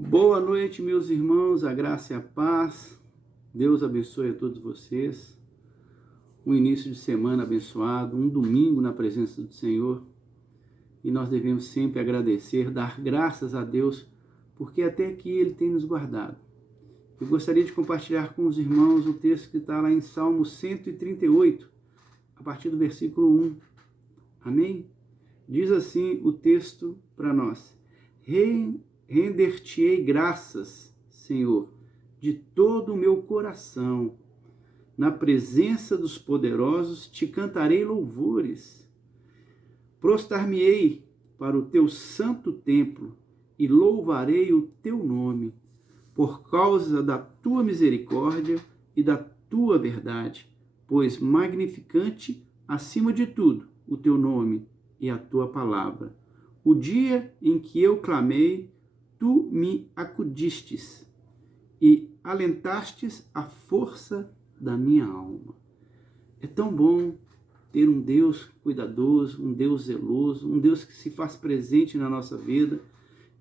Boa noite, meus irmãos, a graça e a paz. Deus abençoe a todos vocês. Um início de semana abençoado, um domingo na presença do Senhor. E nós devemos sempre agradecer, dar graças a Deus, porque até aqui Ele tem nos guardado. Eu gostaria de compartilhar com os irmãos o texto que está lá em Salmo 138, a partir do versículo 1. Amém? Diz assim o texto para nós: Render-te-ei graças, Senhor, de todo o meu coração. Na presença dos poderosos te cantarei louvores. Prostrar-me-ei para o teu santo templo e louvarei o teu nome, por causa da tua misericórdia e da tua verdade, pois magnificante acima de tudo o teu nome e a tua palavra. O dia em que eu clamei, tu me acudistes e alentastes a força da minha alma. É tão bom ter um Deus cuidadoso, um Deus zeloso, um Deus que se faz presente na nossa vida.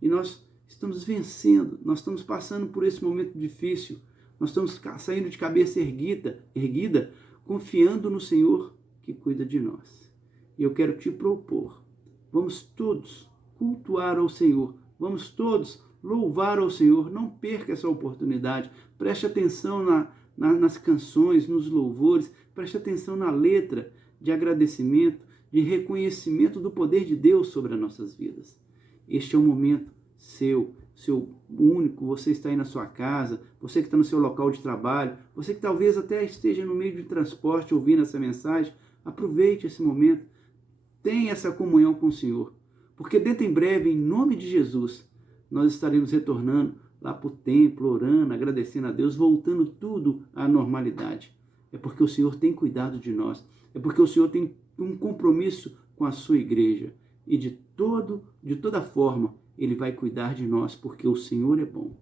E nós estamos vencendo, nós estamos passando por esse momento difícil, nós estamos saindo de cabeça erguida, confiando no Senhor que cuida de nós. E eu quero te propor, vamos todos cultuar ao Senhor, vamos todos louvar ao Senhor. Não perca essa oportunidade, preste atenção nas canções, nos louvores, preste atenção na letra de agradecimento, de reconhecimento do poder de Deus sobre as nossas vidas. Este é um momento seu único. Você está aí na sua casa, você que está no seu local de trabalho, você que talvez até esteja no meio de transporte ouvindo essa mensagem. Aproveite esse momento, tenha essa comunhão com o Senhor, porque dentro em breve, em nome de Jesus, nós estaremos retornando lá para o templo, orando, agradecendo a Deus, voltando tudo à normalidade. É porque o Senhor tem cuidado de nós, é porque o Senhor tem um compromisso com a sua igreja, e de toda forma Ele vai cuidar de nós, porque o Senhor é bom.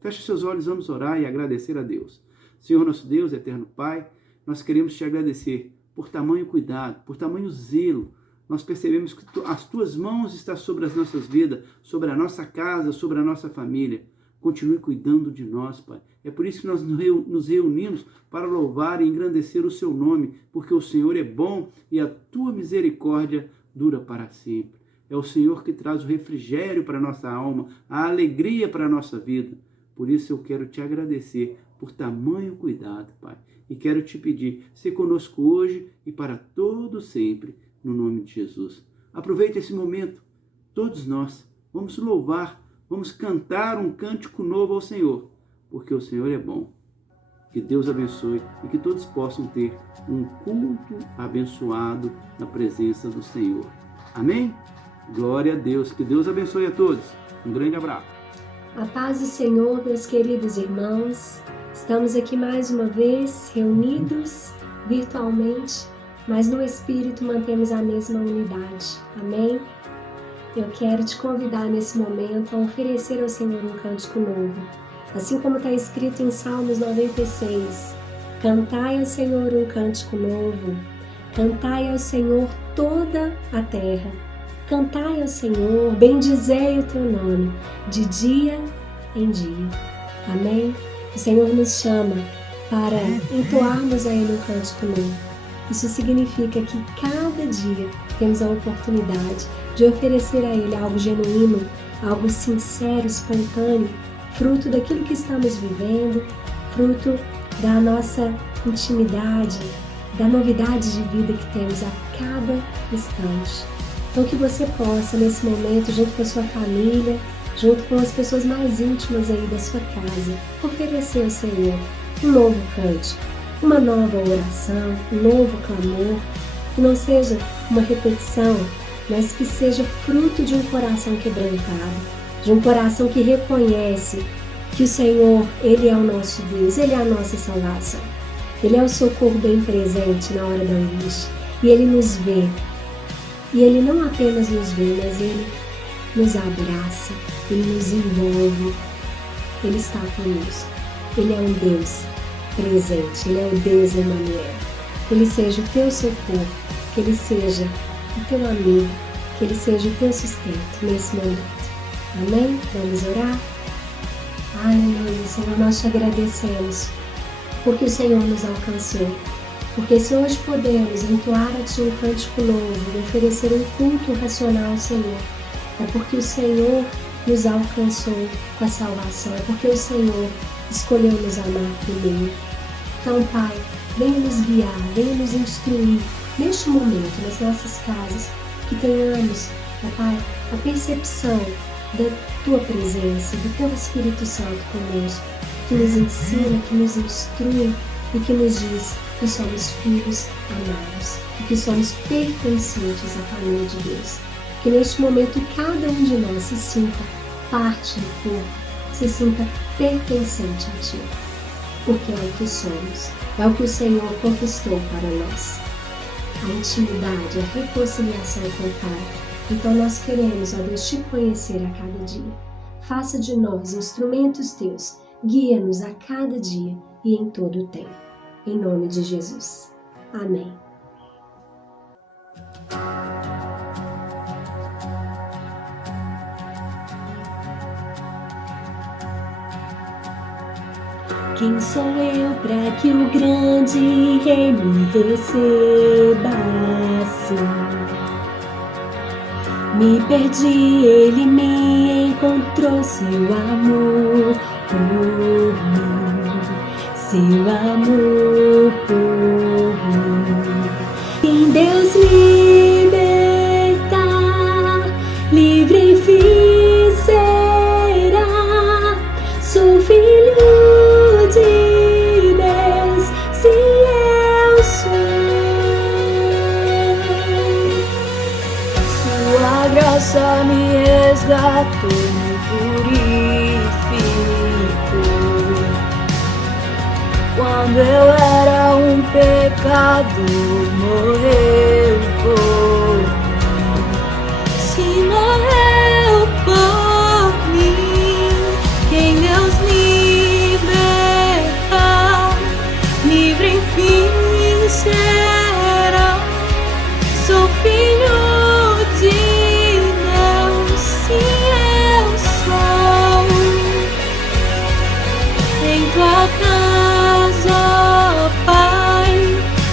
Feche seus olhos, vamos orar e agradecer a Deus. Senhor nosso Deus, eterno Pai, nós queremos te agradecer por tamanho cuidado, por tamanho zelo. Nós percebemos que as tuas mãos estão sobre as nossas vidas, sobre a nossa casa, sobre a nossa família. Continue cuidando de nós, Pai. É por isso que nós nos reunimos para louvar e engrandecer o seu nome, porque o Senhor é bom e a tua misericórdia dura para sempre. É o Senhor que traz o refrigério para a nossa alma, a alegria para a nossa vida. Por isso eu quero te agradecer por tamanho cuidado, Pai. E quero te pedir, se conosco hoje e para todo sempre, no nome de Jesus. Aproveite esse momento, todos nós, vamos louvar, vamos cantar um cântico novo ao Senhor, porque o Senhor é bom. Que Deus abençoe e que todos possam ter um culto abençoado na presença do Senhor. Amém? Glória a Deus. Que Deus abençoe a todos. Um grande abraço. A paz do Senhor, meus queridos irmãos. Estamos aqui mais uma vez, reunidos virtualmente, mas no Espírito mantemos a mesma unidade. Amém? Eu quero te convidar nesse momento a oferecer ao Senhor um cântico novo. Assim como está escrito em Salmos 96, cantai ao Senhor um cântico novo, cantai ao Senhor toda a terra, cantai ao Senhor, bendizei o teu nome, de dia em dia. Amém? O Senhor nos chama para entoarmos a Ele um cântico novo. Isso significa que cada dia temos a oportunidade de oferecer a Ele algo genuíno, algo sincero, espontâneo, fruto daquilo que estamos vivendo, fruto da nossa intimidade, da novidade de vida que temos a cada instante. Então que você possa, nesse momento, junto com a sua família, junto com as pessoas mais íntimas aí da sua casa, oferecer ao Senhor um novo cântico, uma nova oração, um novo clamor, que não seja uma repetição, mas que seja fruto de um coração quebrantado, de um coração que reconhece que o Senhor, Ele é o nosso Deus, Ele é a nossa salvação. Ele é o socorro bem presente na hora da angústia. E Ele nos vê. E Ele não apenas nos vê, mas Ele nos abraça, Ele nos envolve. Ele está conosco. Ele é um Deus presente, Ele é o Deus Emmanuel. Que Ele seja o teu socorro, que Ele seja o teu amigo, que Ele seja o teu sustento nesse momento. Amém? Vamos orar? Aleluia, Senhor, nós te agradecemos porque o Senhor nos alcançou. Porque se hoje podemos entoar a Ti um cântico novo, oferecer um culto racional ao Senhor, é porque o Senhor nos alcançou com a salvação, é porque o Senhor escolheu nos amar primeiro. Então, Pai, venha nos guiar, venha nos instruir neste momento, nas nossas casas, que tenhamos, ó Pai, a percepção da Tua presença, do Teu Espírito Santo conosco, que nos ensina, que nos instrui e que nos diz que somos filhos amados e que somos pertencentes à família de Deus. Que neste momento cada um de nós se sinta parte do corpo, se sinta pertencente a Ti, porque é o que somos, é o que o Senhor conquistou para nós. A intimidade, a reconciliação com o Pai. Então nós queremos, ó Deus, Te conhecer a cada dia. Faça de nós instrumentos Teus, guia-nos a cada dia e em todo o tempo. Em nome de Jesus. Amém. Quem sou eu para que o grande Rei me receba assim? Me perdi, Ele me encontrou, seu amor por mim, seu amor por mim. Em Deus libertar, livre enfim será, sou filho de Deus, se eu sou. Sua graça me resgatou, me purificou. Quando eu era um pecador, morreu por mim. Se morreu por mim, quem Deus libertar, livre enfim será. Sou filho de Deus, se eu sou. Em Tua casa, Pai,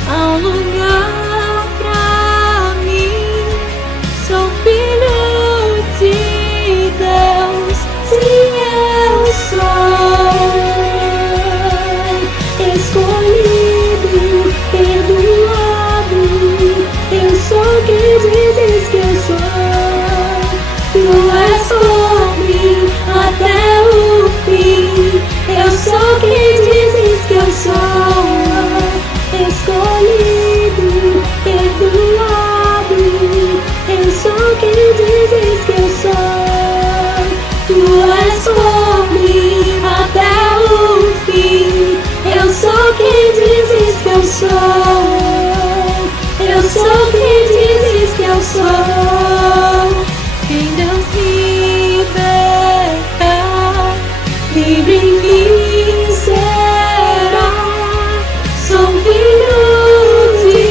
há um lugar pra mim. Sou filho de Deus, se eu sou. Escolhido, perdoado, eu sou quem dizes que eu sou. Tu és por mim até o fim. Eu sou quem dizes que eu sou. Escolhido, perdoado, eu sou quem dizes que eu sou. Tu és por mim até o fim. Eu sou quem dizes que eu sou. Eu sou quem dizes que eu sou. Quem Deus libertar, livre enfim será. Sou filho de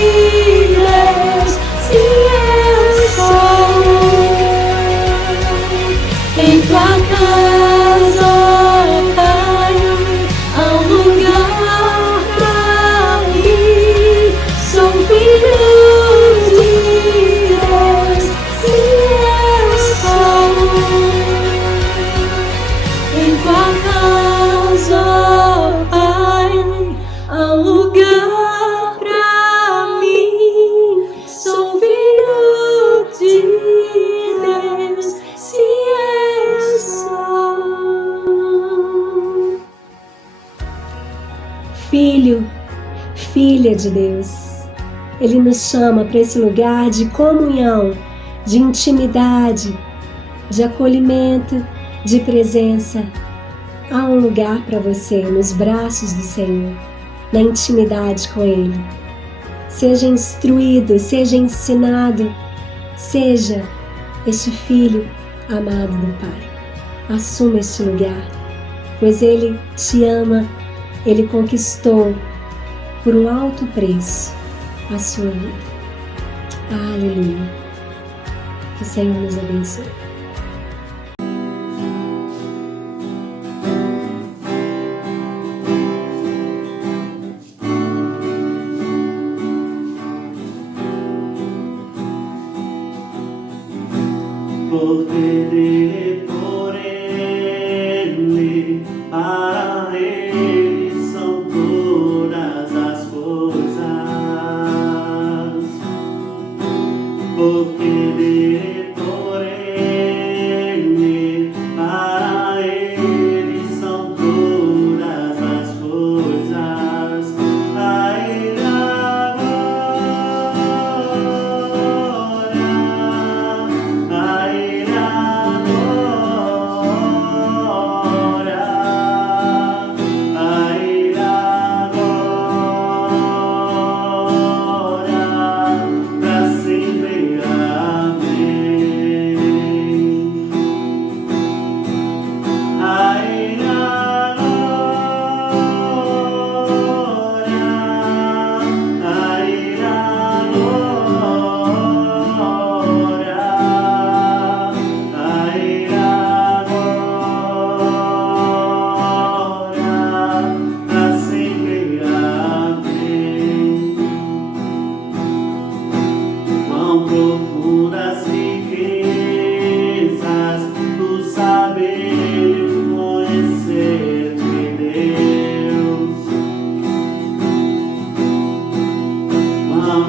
Deus, se eu sou. Em Tua casa, Pai, há um lugar pra mim. Sou filho de Deus, se eu sou. Em Tua casa, Pai, há um lugar pra mim. Sou filho de Deus, se eu sou. Filho, filha de Deus. Ele nos chama para esse lugar de comunhão, de intimidade, de acolhimento, de presença. Há um lugar para você nos braços do Senhor, na intimidade com Ele. Seja instruído, seja ensinado, seja este filho amado do Pai. Assuma este lugar, pois Ele te ama, Ele conquistou por um alto preço a sua vida. Aleluia. Que o Senhor nos abençoe. dele, por ele, para ele são todas as coisas, porque dele, por ele, para ele são todas as coisas. A ele a glória, a ele a glória, a ele a glória, pra sempre. Amém. A ele a glória, a ele a glória, a ele a glória, pra sempre. Amém. Quão profundas riquezas do saber e o conhecer de Deus, quão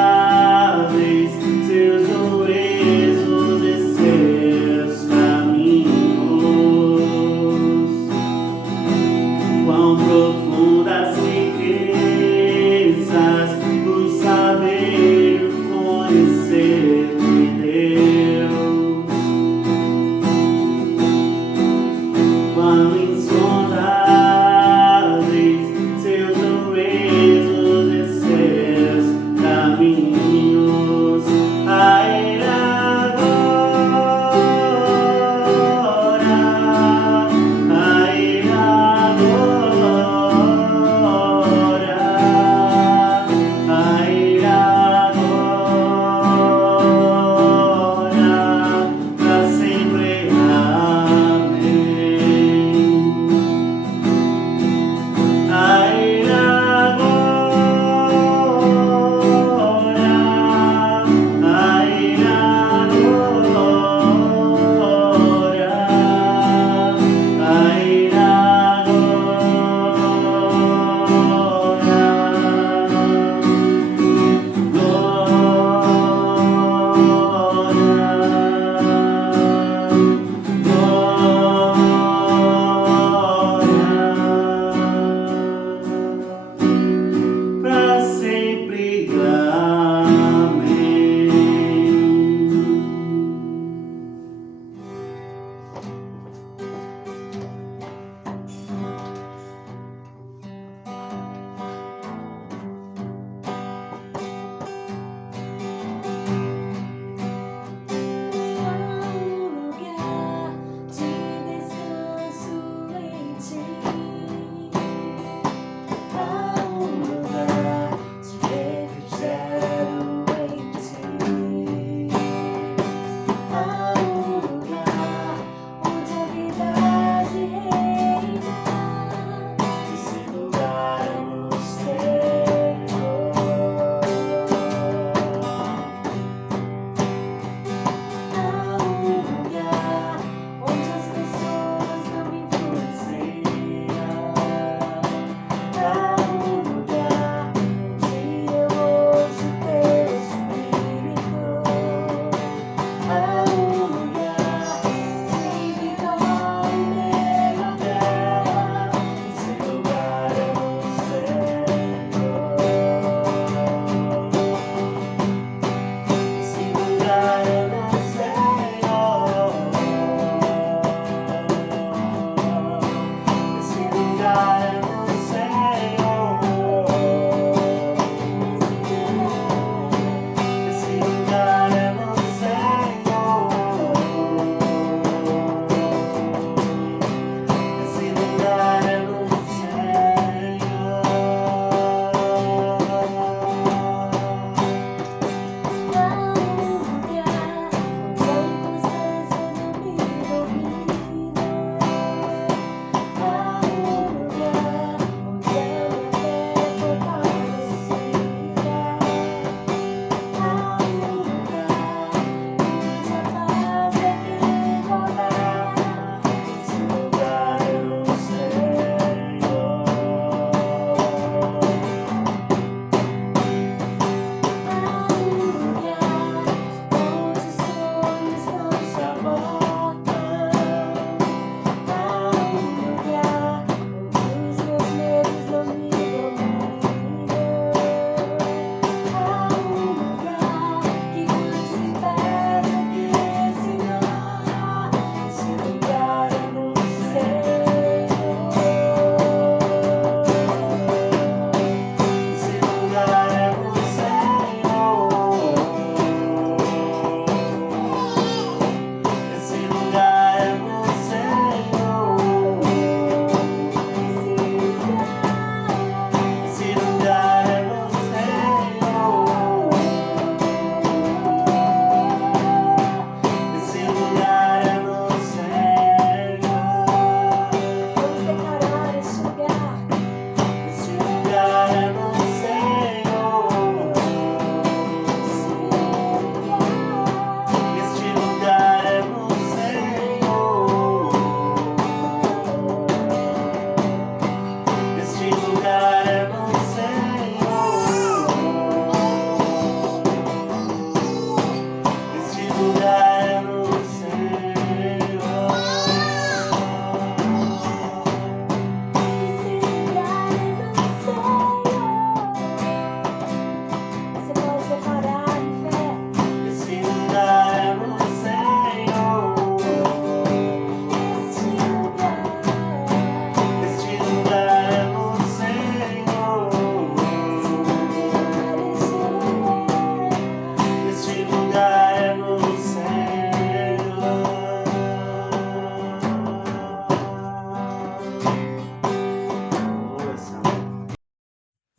insondáveis seus juízos e seus caminhos, quão profundas riquezas do saber e o conhecer de Deus, quão insondáveis seus juízos e seus caminhos.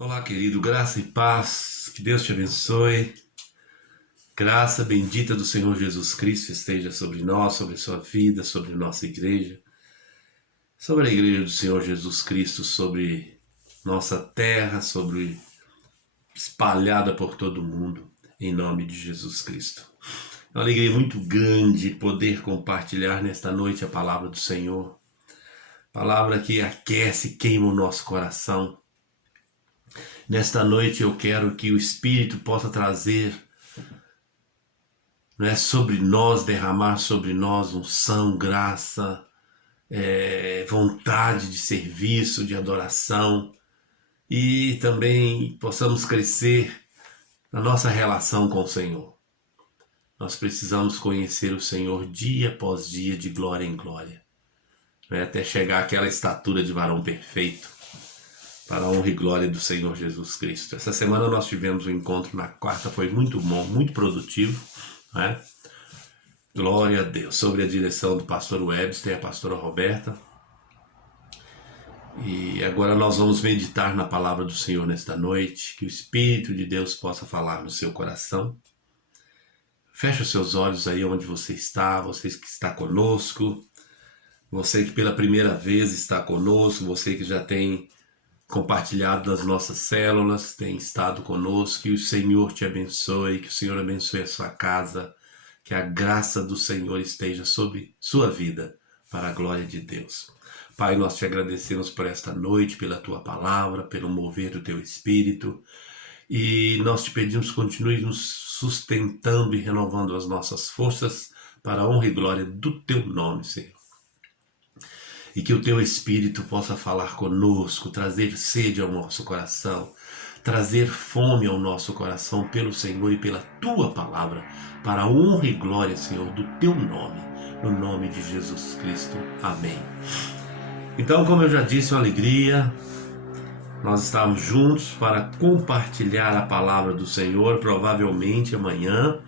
Olá, querido, graça e paz, que Deus te abençoe. Graça bendita do Senhor Jesus Cristo esteja sobre nós, sobre a sua vida, sobre a nossa igreja, sobre a igreja do Senhor Jesus Cristo, sobre nossa terra, sobre espalhada por todo o mundo, em nome de Jesus Cristo. É uma alegria muito grande poder compartilhar nesta noite a palavra do Senhor, palavra que aquece, queima o nosso coração. Nesta noite eu quero que o Espírito possa trazer, sobre nós, derramar sobre nós unção, graça, vontade de serviço, de adoração, e também possamos crescer na nossa relação com o Senhor. Nós precisamos conhecer o Senhor dia após dia, de glória em glória, até chegar àquela estatura de varão perfeito, para a honra e glória do Senhor Jesus Cristo. Essa semana nós tivemos um encontro na quarta, foi muito bom, muito produtivo, né? Glória a Deus, sobre a direção do pastor Webster e a pastora Roberta. E agora nós vamos meditar na palavra do Senhor nesta noite, que o Espírito de Deus possa falar no seu coração. Feche os seus olhos aí onde você está, você que está conosco, você que pela primeira vez está conosco, você que já tem compartilhado nas nossas células, tem estado conosco, que o Senhor te abençoe, que o Senhor abençoe a sua casa, que a graça do Senhor esteja sobre sua vida, para a glória de Deus. Pai, nós te agradecemos por esta noite, pela tua palavra, pelo mover do teu Espírito, e nós te pedimos, continue nos sustentando e renovando as nossas forças para a honra e glória do teu nome, Senhor. E que o teu Espírito possa falar conosco, trazer sede ao nosso coração, trazer fome ao nosso coração pelo Senhor e pela tua palavra, para a honra e glória, Senhor, do teu nome, no nome de Jesus Cristo. Amém. Então, como eu já disse, é uma alegria nós estamos juntos para compartilhar a palavra do Senhor. Provavelmente amanhã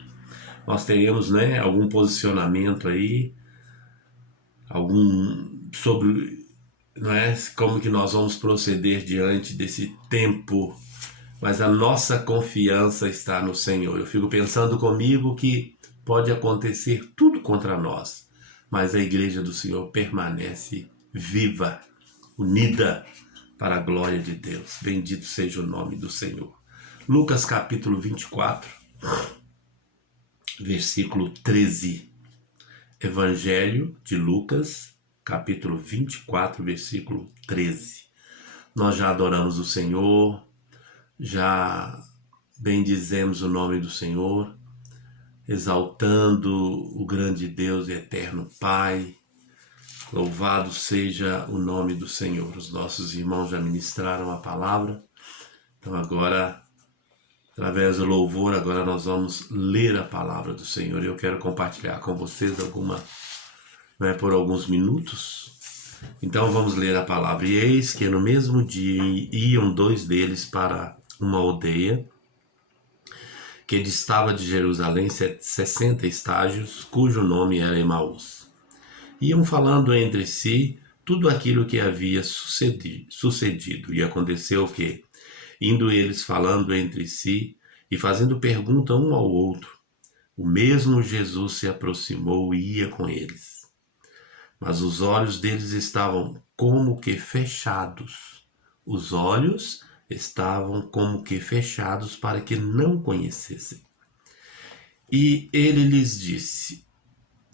nós teremos, algum posicionamento aí, sobre, como que nós vamos proceder diante desse tempo, mas a nossa confiança está no Senhor. Eu fico pensando comigo que pode acontecer tudo contra nós, mas a igreja do Senhor permanece viva, unida para a glória de Deus. Bendito seja o nome do Senhor. Lucas capítulo 24, versículo 13. Evangelho de Lucas, capítulo 24, versículo 13. Nós já adoramos o Senhor, já bendizemos o nome do Senhor, exaltando o grande Deus e eterno Pai. Louvado seja o nome do Senhor. Os nossos irmãos já ministraram a palavra, então agora, através do louvor, agora nós vamos ler a palavra do Senhor. Eu quero compartilhar com vocês por alguns minutos. Então vamos ler a palavra. E eis que no mesmo dia iam dois deles para uma aldeia que distava de Jerusalém 60 estágios, cujo nome era Emaús. Iam falando entre si tudo aquilo que havia sucedido. E aconteceu que, indo eles falando entre si e fazendo pergunta um ao outro, o mesmo Jesus se aproximou e ia com eles. Mas os olhos deles estavam como que fechados. Os olhos estavam como que fechados para que não conhecessem. E ele lhes disse: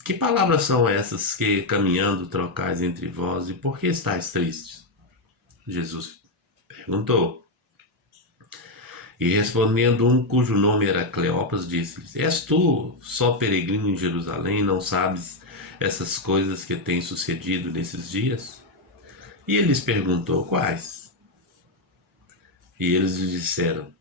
que palavras são essas que, caminhando, trocais entre vós, e por que estáis tristes? Jesus perguntou. E respondendo um cujo nome era Cleopas, disse-lhes: és tu só peregrino em Jerusalém, não sabes essas coisas que têm sucedido nesses dias? E ele lhes perguntou: quais? E eles lhe disseram: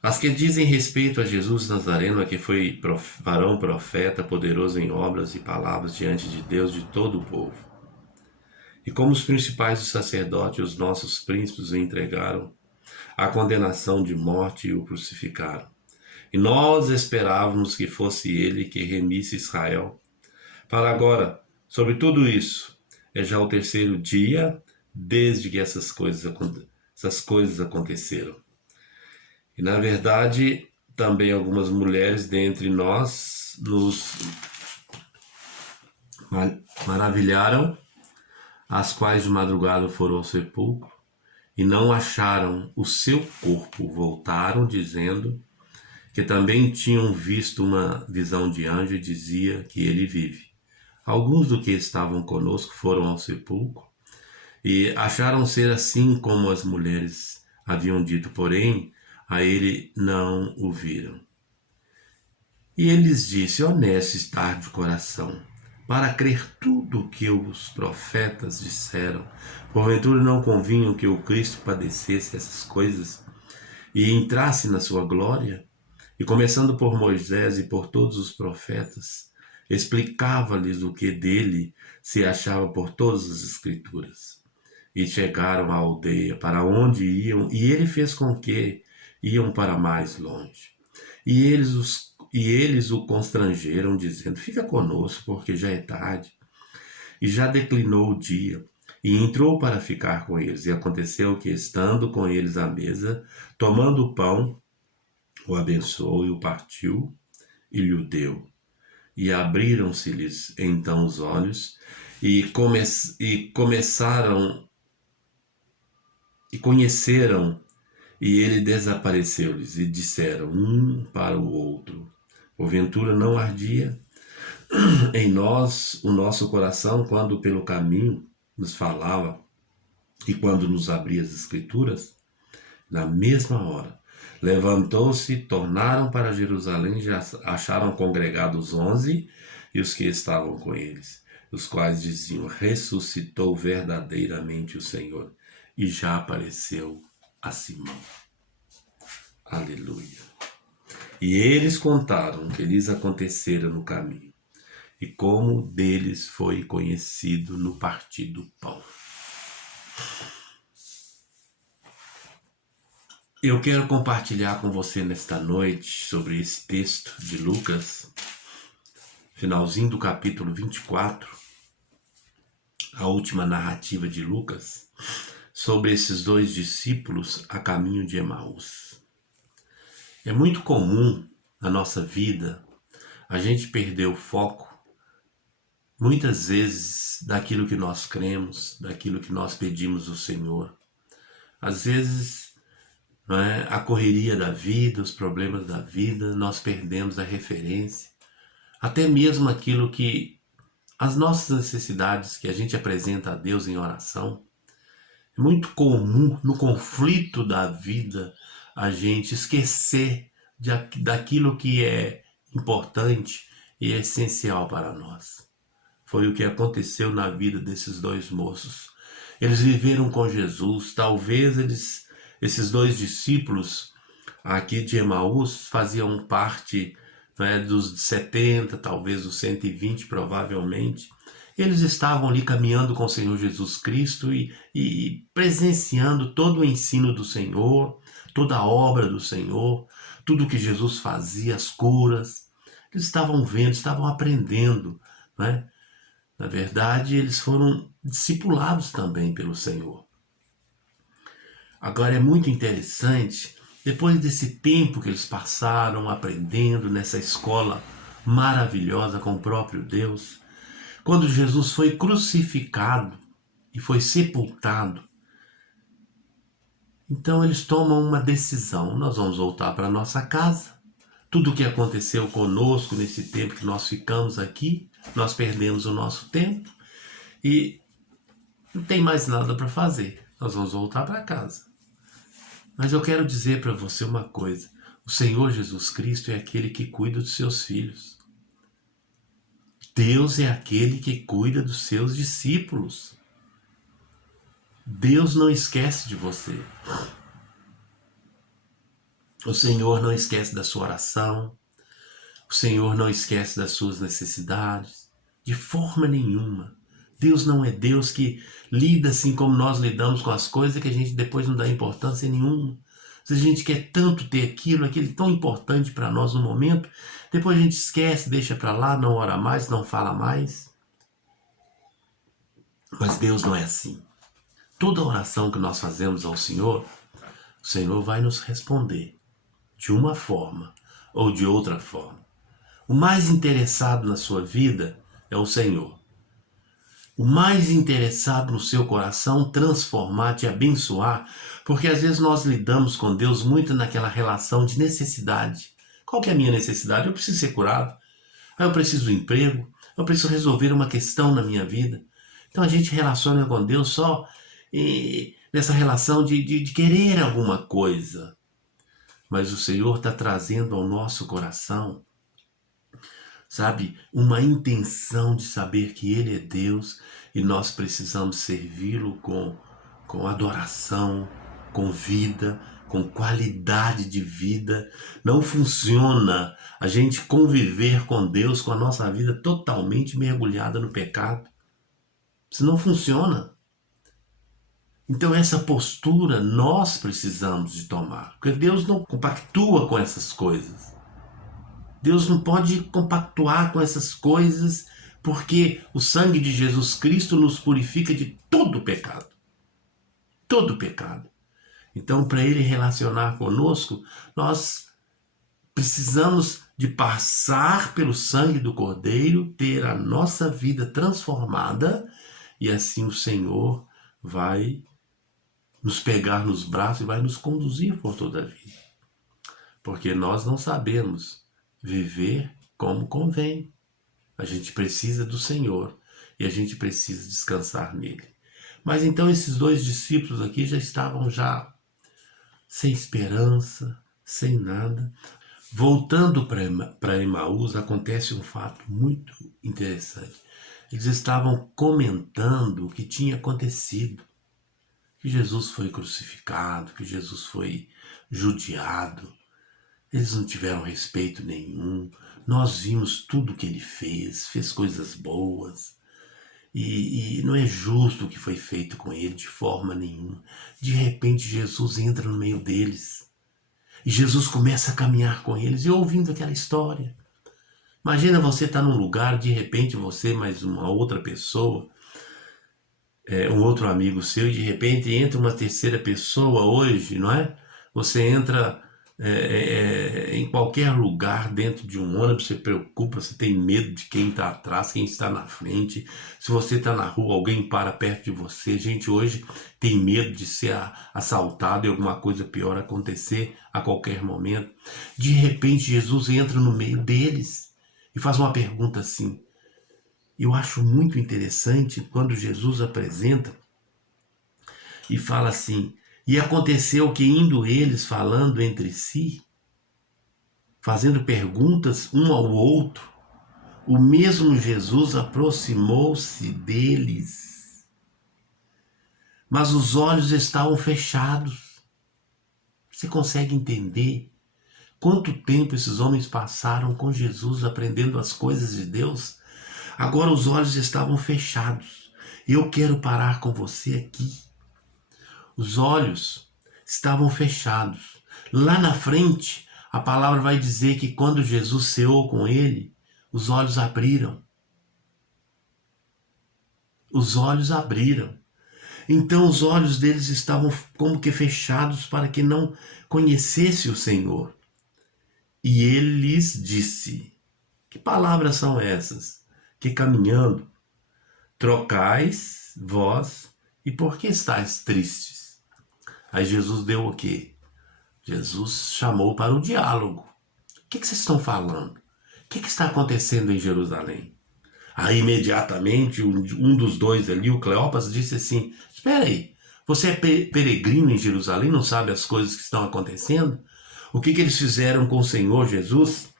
as que dizem respeito a Jesus Nazareno, a que foi varão profeta, poderoso em obras e palavras diante de Deus de todo o povo. E como os principais dos sacerdotes e os nossos príncipes o entregaram à condenação de morte e o crucificaram. E nós esperávamos que fosse ele que remisse Israel. Para agora, sobre tudo isso, é já o terceiro dia desde que essas coisas essas coisas aconteceram. E na verdade, também algumas mulheres dentre nós nos maravilharam, as quais de madrugada foram ao sepulcro e não acharam o seu corpo. Voltaram dizendo que também tinham visto uma visão de anjo e dizia que ele vive. Alguns do que estavam conosco foram ao sepulcro e acharam ser assim como as mulheres haviam dito, porém a ele não o viram. E ele lhes disse: honesto estar de coração, para crer tudo o que os profetas disseram. Porventura não convinham que o Cristo padecesse essas coisas e entrasse na sua glória? E começando por Moisés e por todos os profetas, explicava-lhes o que dele se achava por todas as Escrituras. E chegaram à aldeia para onde iam, e ele fez com que iam para mais longe. E eles o constrangeram, dizendo: fica conosco, porque já é tarde. E já declinou o dia. E entrou para ficar com eles. E aconteceu que, estando com eles à mesa, tomando o pão, o abençoou e o partiu e lhe deu. E abriram-se-lhes então os olhos e conheceram, e ele desapareceu-lhes, e disseram um para o outro: porventura não ardia em nós o nosso coração quando pelo caminho nos falava e quando nos abria as Escrituras? Na mesma hora levantou-se, tornaram para Jerusalém, já acharam congregados 11 e os que estavam com eles, os quais diziam: ressuscitou verdadeiramente o Senhor e já apareceu a Simão. Aleluia. E eles contaram o que lhes acontecera no caminho e como deles foi conhecido no partir do pão. Eu quero compartilhar com você nesta noite sobre esse texto de Lucas, finalzinho do capítulo 24, a última narrativa de Lucas, sobre esses dois discípulos a caminho de Emaús. É muito comum na nossa vida a gente perder o foco, muitas vezes, daquilo que nós cremos, daquilo que nós pedimos ao Senhor. Às vezes, não é, a correria da vida, os problemas da vida, nós perdemos a referência, até mesmo aquilo que, as nossas necessidades que a gente apresenta a Deus em oração. É muito comum no conflito da vida a gente esquecer daquilo que é importante e é essencial para nós. Foi o que aconteceu na vida desses dois moços. Eles viveram com Jesus. Talvez esses dois discípulos aqui de Emaús faziam parte, né, dos 70, talvez dos 120 provavelmente. Eles estavam ali caminhando com o Senhor Jesus Cristo e presenciando todo o ensino do Senhor, toda a obra do Senhor, tudo que Jesus fazia, as curas. Eles estavam vendo, estavam aprendendo, né? Na verdade, eles foram discipulados também pelo Senhor. Agora é muito interessante, depois desse tempo que eles passaram aprendendo nessa escola maravilhosa com o próprio Deus, quando Jesus foi crucificado e foi sepultado, então eles tomam uma decisão: nós vamos voltar para nossa casa. Tudo o que aconteceu conosco nesse tempo que nós ficamos aqui, nós perdemos o nosso tempo e não tem mais nada para fazer. Nós vamos voltar para casa. Mas eu quero dizer para você uma coisa: o Senhor Jesus Cristo é aquele que cuida dos seus filhos. Deus é aquele que cuida dos seus discípulos. Deus não esquece de você. O Senhor não esquece da sua oração. O Senhor não esquece das suas necessidades. De forma nenhuma. Deus não é Deus que lida assim como nós lidamos com as coisas que a gente depois não dá importância nenhuma. Se a gente quer tanto ter aquilo tão importante para nós no momento, depois a gente esquece, deixa para lá, não ora mais, não fala mais. Mas Deus não é assim. toda oração que nós fazemos ao Senhor, o Senhor vai nos responder de uma forma ou de outra forma. O mais interessado na sua vida é o Senhor. O mais interessado no seu coração, transformar, te abençoar, porque às vezes nós lidamos com Deus muito naquela relação de necessidade. Qual que é a minha necessidade? Eu preciso ser curado, eu preciso do emprego, eu preciso resolver uma questão na minha vida. Então a gente relaciona com Deus só nessa relação de querer alguma coisa. Mas o Senhor está trazendo ao nosso coração, sabe, uma intenção de saber que Ele é Deus e nós precisamos servi-lo com adoração, com vida, com qualidade de vida. Não funciona a gente conviver com Deus com a nossa vida totalmente mergulhada no pecado. Isso não funciona. Então essa postura nós precisamos de tomar, porque Deus não compactua com essas coisas. Deus não pode compactuar com essas coisas, porque o sangue de Jesus Cristo nos purifica de todo pecado. Todo pecado. Então, para Ele relacionar conosco, nós precisamos de passar pelo sangue do Cordeiro, ter a nossa vida transformada, e assim o Senhor vai nos pegar nos braços e vai nos conduzir por toda a vida. Porque nós não sabemos viver como convém. A gente precisa do Senhor e a gente precisa descansar nele. Mas então esses dois discípulos aqui já estavam sem esperança, sem nada. Voltando para Emaús, acontece um fato muito interessante. Eles estavam comentando o que tinha acontecido. Que Jesus foi crucificado, que Jesus foi judiado. Eles não tiveram respeito nenhum. Nós vimos tudo que ele fez coisas boas. E não é justo o que foi feito com ele de forma nenhuma. De repente Jesus entra no meio deles. E Jesus começa a caminhar com eles e ouvindo aquela história. Imagina você estar num lugar, de repente você mais uma outra pessoa, um outro amigo seu, e de repente entra uma terceira pessoa hoje, não é? Você entra em qualquer lugar dentro de um ônibus, você preocupa, você tem medo de quem está atrás, quem está na frente. Se você está na rua, alguém para perto de você. Gente, hoje tem medo de ser assaltado e alguma coisa pior acontecer a qualquer momento. De repente Jesus entra no meio deles e faz uma pergunta assim. Eu acho muito interessante quando Jesus apresenta e fala assim: e aconteceu que indo eles falando entre si, fazendo perguntas um ao outro, o mesmo Jesus aproximou-se deles, mas os olhos estavam fechados. Você consegue entender quanto tempo esses homens passaram com Jesus aprendendo as coisas de Deus? Agora os olhos estavam fechados. Eu quero parar com você aqui. Os olhos estavam fechados. Lá na frente, a palavra vai dizer que quando Jesus ceou com ele, os olhos abriram. Os olhos abriram. Então os olhos deles estavam como que fechados para que não conhecesse o Senhor. E ele lhes disse: que palavras são essas? Que caminhando trocais vós, e por que estáis tristes? Aí Jesus deu o quê? Jesus chamou para o diálogo. O que vocês estão falando? O que está acontecendo em Jerusalém? Aí imediatamente um dos dois ali, o Cleopas, disse assim: espera aí, você é peregrino em Jerusalém, não sabe as coisas que estão acontecendo? O que eles fizeram com o Senhor Jesus?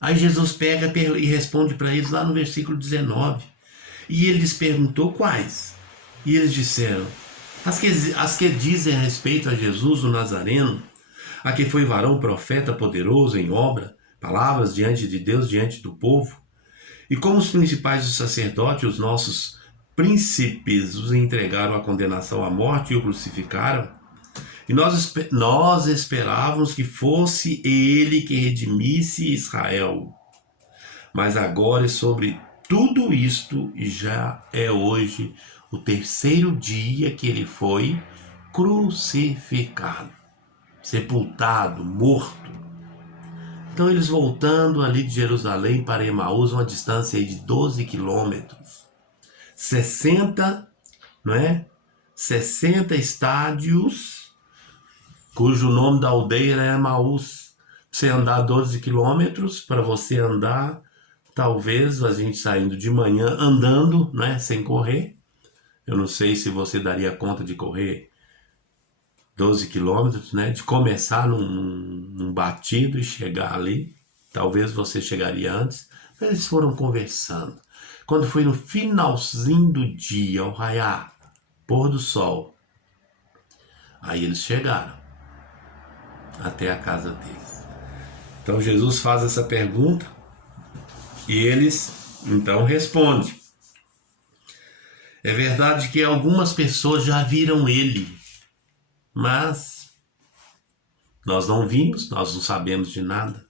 Aí Jesus pega e responde para eles lá no versículo 19. E ele lhes perguntou quais. E eles disseram: as que dizem a respeito a Jesus o Nazareno, a que foi varão profeta poderoso em obra, palavras diante de Deus, diante do povo. E como os principais dos sacerdotes, os nossos príncipes, os entregaram à condenação à morte e o crucificaram. E nós esperávamos que fosse ele que redimisse Israel. Mas agora é sobre tudo isto, e já é hoje, o terceiro dia que ele foi crucificado, sepultado, morto. Então eles voltando ali de Jerusalém para Emaús, uma distância aí de 12 quilômetros, 60, não é? 60 estádios, cujo nome da aldeia era Emaús. Você andar 12 quilômetros, para você andar, talvez a gente saindo de manhã, andando, né, sem correr. Eu não sei se você daria conta de correr 12 quilômetros, né, de começar num batido e chegar ali. Talvez você chegaria antes. Eles foram conversando. Quando foi no finalzinho do dia, ao raiar, pôr do sol, aí eles chegaram até a casa deles. Então Jesus faz essa pergunta e eles então respondem. É verdade que algumas pessoas já viram ele, mas nós não vimos, nós não sabemos de nada.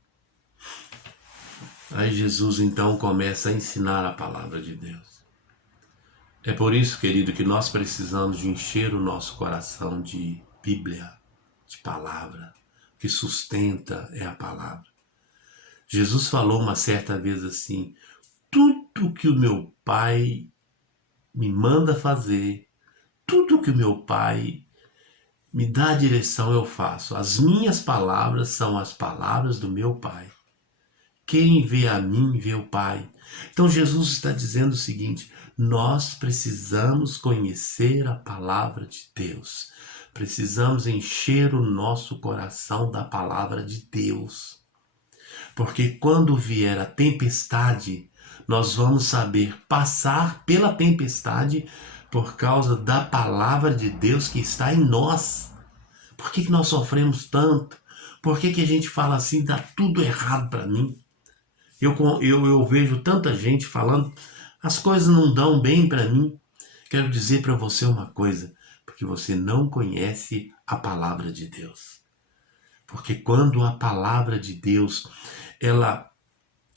Aí Jesus então começa a ensinar a palavra de Deus. É por isso, querido, que nós precisamos de encher o nosso coração de Bíblia, de palavra. O que sustenta é a palavra. Jesus falou uma certa vez assim: tudo que o meu Pai me manda fazer, tudo que o meu Pai me dá a direção, eu faço. As minhas palavras são as palavras do meu Pai. Quem vê a mim, vê o Pai. Então Jesus está dizendo o seguinte: nós precisamos conhecer a palavra de Deus. Precisamos encher o nosso coração da palavra de Deus. Porque quando vier a tempestade, nós vamos saber passar pela tempestade por causa da palavra de Deus que está em nós. Por que nós sofremos tanto? Por que a gente fala assim, dá tudo errado para mim? Eu vejo tanta gente falando, as coisas não dão bem para mim. Quero dizer para você uma coisa, porque você não conhece a palavra de Deus. Porque quando a palavra de Deus, ela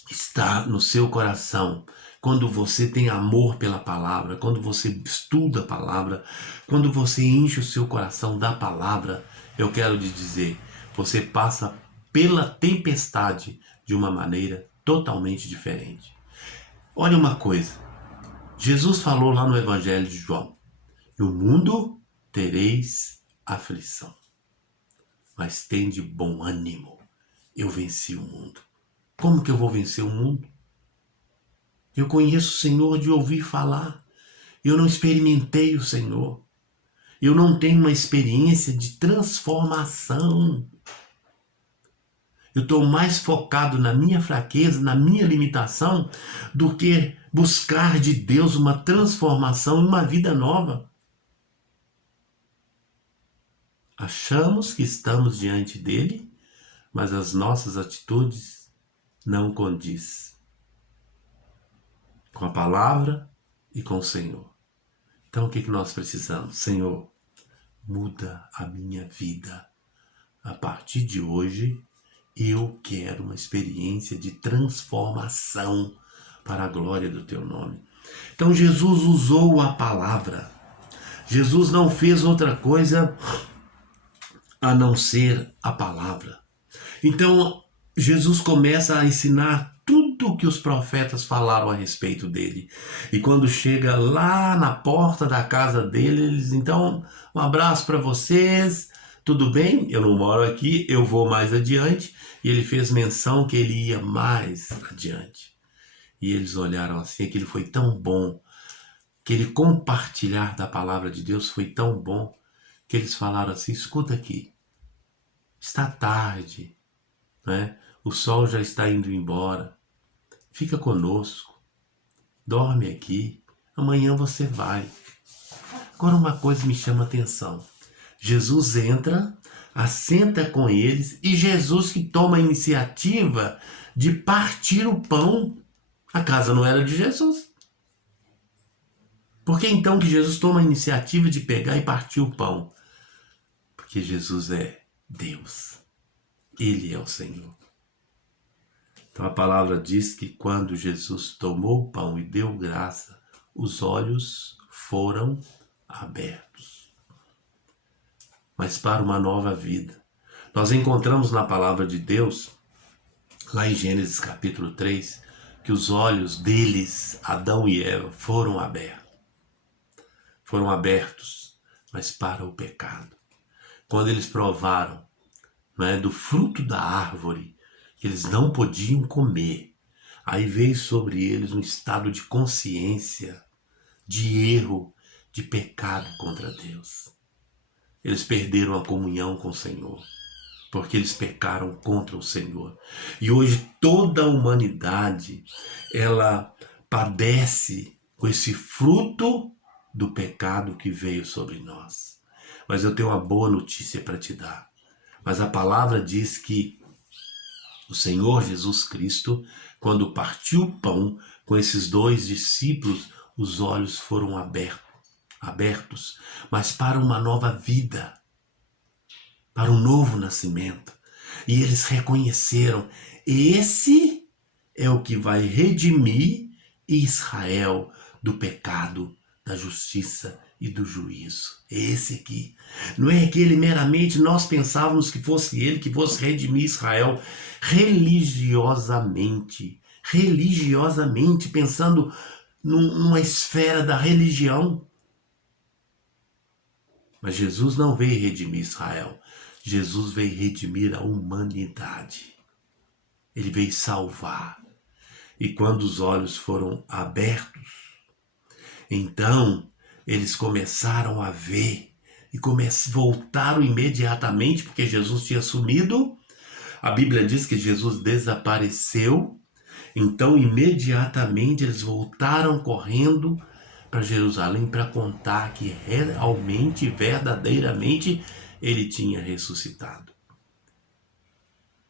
está no seu coração, quando você tem amor pela palavra, quando você estuda a palavra, quando você enche o seu coração da palavra, eu quero lhe dizer, você passa pela tempestade de uma maneira totalmente diferente. Olha uma coisa, Jesus falou lá no Evangelho de João: no mundo tereis aflição, mas tende bom ânimo, eu venci o mundo. Como que eu vou vencer o mundo? Eu conheço o Senhor de ouvir falar. Eu não experimentei o Senhor. Eu não tenho uma experiência de transformação. Eu estou mais focado na minha fraqueza, na minha limitação, do que buscar de Deus uma transformação, uma vida nova. Achamos que estamos diante dele, mas as nossas atitudes não condiz com a palavra e com o Senhor. Então o que nós precisamos? Senhor, muda a minha vida. A partir de hoje, eu quero uma experiência de transformação para a glória do teu nome. Então Jesus usou a palavra. Jesus não fez outra coisa a não ser a palavra. Então Jesus começa a ensinar tudo o que os profetas falaram a respeito dele. E quando chega lá na porta da casa dele, eles, então, um abraço para vocês, tudo bem? Eu não moro aqui, eu vou mais adiante. E ele fez menção que ele ia mais adiante. E eles olharam assim, aquilo foi tão bom, aquele compartilhar da palavra de Deus foi tão bom, que eles falaram assim: escuta aqui, está tarde, né? O sol já está indo embora, fica conosco, dorme aqui, amanhã você vai. Agora uma coisa me chama a atenção, Jesus entra, assenta com eles, e Jesus que toma a iniciativa de partir o pão. A casa não era de Jesus. Por que então que Jesus toma a iniciativa de pegar e partir o pão? Porque Jesus é Deus. Ele é o Senhor. Então a palavra diz que quando Jesus tomou o pão e deu graça, os olhos foram abertos, mas para uma nova vida. Nós encontramos na palavra de Deus, lá em Gênesis capítulo 3, que os olhos deles, Adão e Eva, foram abertos. Foram abertos, mas para o pecado. Quando eles provaram, do fruto da árvore, que eles não podiam comer, aí veio sobre eles um estado de consciência, de erro, de pecado contra Deus. Eles perderam a comunhão com o Senhor, porque eles pecaram contra o Senhor. E hoje toda a humanidade, ela padece com esse fruto do pecado que veio sobre nós. Mas eu tenho uma boa notícia para te dar. Mas a palavra diz que o Senhor Jesus Cristo, quando partiu o pão com esses 2 discípulos, os olhos foram abertos, mas para uma nova vida, para um novo nascimento. E eles reconheceram, esse é o que vai redimir Israel do pecado, da justiça e do juízo. Esse aqui. Não é aquele meramente, nós pensávamos que fosse ele que fosse redimir Israel religiosamente, pensando numa esfera da religião. Mas Jesus não veio redimir Israel. Jesus veio redimir a humanidade. Ele veio salvar. E quando os olhos foram abertos, então eles começaram a ver e voltaram imediatamente, porque Jesus tinha sumido. A Bíblia diz que Jesus desapareceu. Então imediatamente eles voltaram correndo para Jerusalém para contar que realmente, verdadeiramente, ele tinha ressuscitado.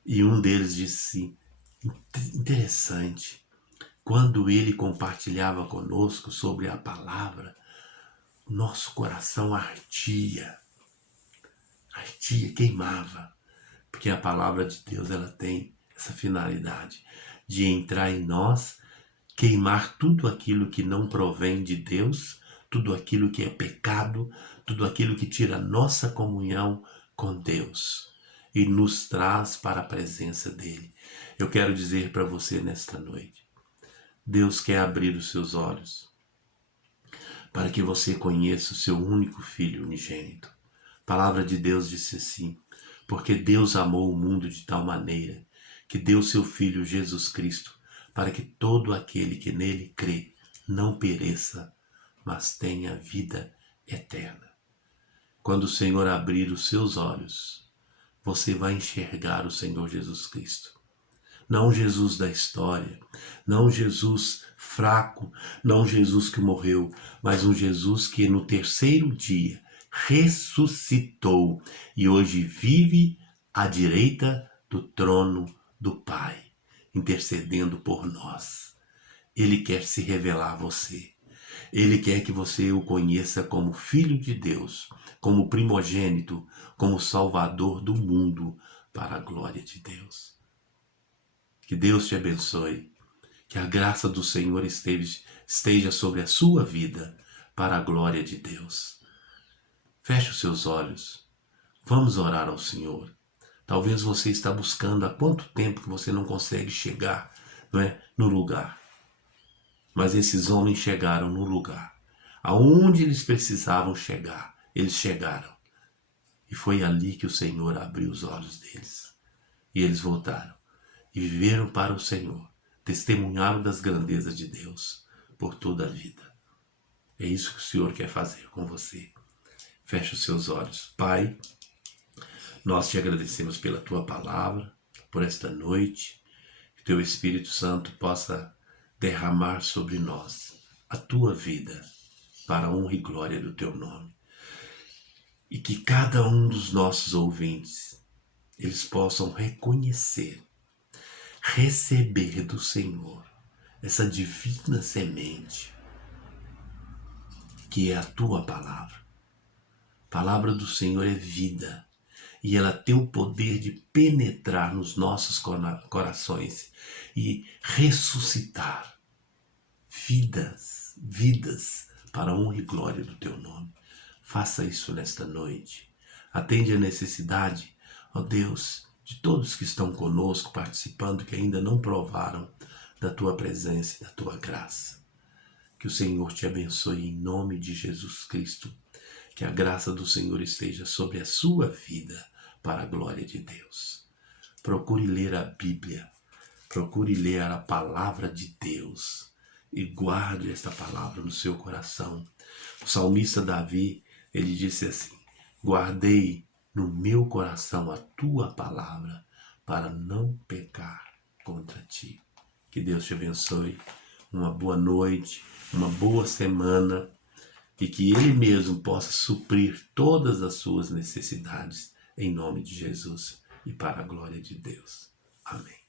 E um deles disse, interessante, quando ele compartilhava conosco sobre a palavra, nosso coração ardia, queimava, porque a palavra de Deus, ela tem essa finalidade de entrar em nós, queimar tudo aquilo que não provém de Deus, tudo aquilo que é pecado, tudo aquilo que tira a nossa comunhão com Deus e nos traz para a presença dele. Eu quero dizer para você nesta noite, Deus quer abrir os seus olhos para que você conheça o seu único Filho unigênito. A palavra de Deus disse assim, porque Deus amou o mundo de tal maneira que deu seu Filho Jesus Cristo para que todo aquele que nele crê não pereça, mas tenha vida eterna. Quando o Senhor abrir os seus olhos, você vai enxergar o Senhor Jesus Cristo. Não Jesus da história, não Jesus fraco, não Jesus que morreu, mas um Jesus que no 3º dia ressuscitou e hoje vive à direita do trono do Pai, intercedendo por nós. Ele quer se revelar a você. Ele quer que você o conheça como Filho de Deus, como primogênito, como Salvador do mundo, para a glória de Deus. Que Deus te abençoe, que a graça do Senhor esteja sobre a sua vida, para a glória de Deus. Feche os seus olhos, vamos orar ao Senhor. Talvez você está buscando há quanto tempo que você não consegue chegar, no lugar. Mas esses homens chegaram no lugar, aonde eles precisavam chegar, eles chegaram. E foi ali que o Senhor abriu os olhos deles. E eles voltaram e viveram para o Senhor, testemunharam das grandezas de Deus por toda a vida. É isso que o Senhor quer fazer com você. Feche os seus olhos. Pai, nós te agradecemos pela tua palavra, por esta noite, que teu Espírito Santo possa derramar sobre nós a tua vida, para a honra e glória do teu nome. E que cada um dos nossos ouvintes, eles possam reconhecer, receber do Senhor essa divina semente, que é a tua palavra. A palavra do Senhor é vida, e ela tem o poder de penetrar nos nossos corações e ressuscitar vidas para a honra e glória do teu nome. Faça isso nesta noite. Atende a necessidade, ó Deus, de todos que estão conosco, participando, que ainda não provaram da tua presença e da tua graça. Que o Senhor te abençoe em nome de Jesus Cristo. Que a graça do Senhor esteja sobre a sua vida, para a glória de Deus. Procure ler a Bíblia. Procure ler a palavra de Deus. E guarde esta palavra no seu coração. O salmista Davi, ele disse assim: guardei no meu coração a tua palavra, para não pecar contra ti. Que Deus te abençoe. Uma boa noite, uma boa semana, e que Ele mesmo possa suprir todas as suas necessidades, em nome de Jesus e para a glória de Deus. Amém.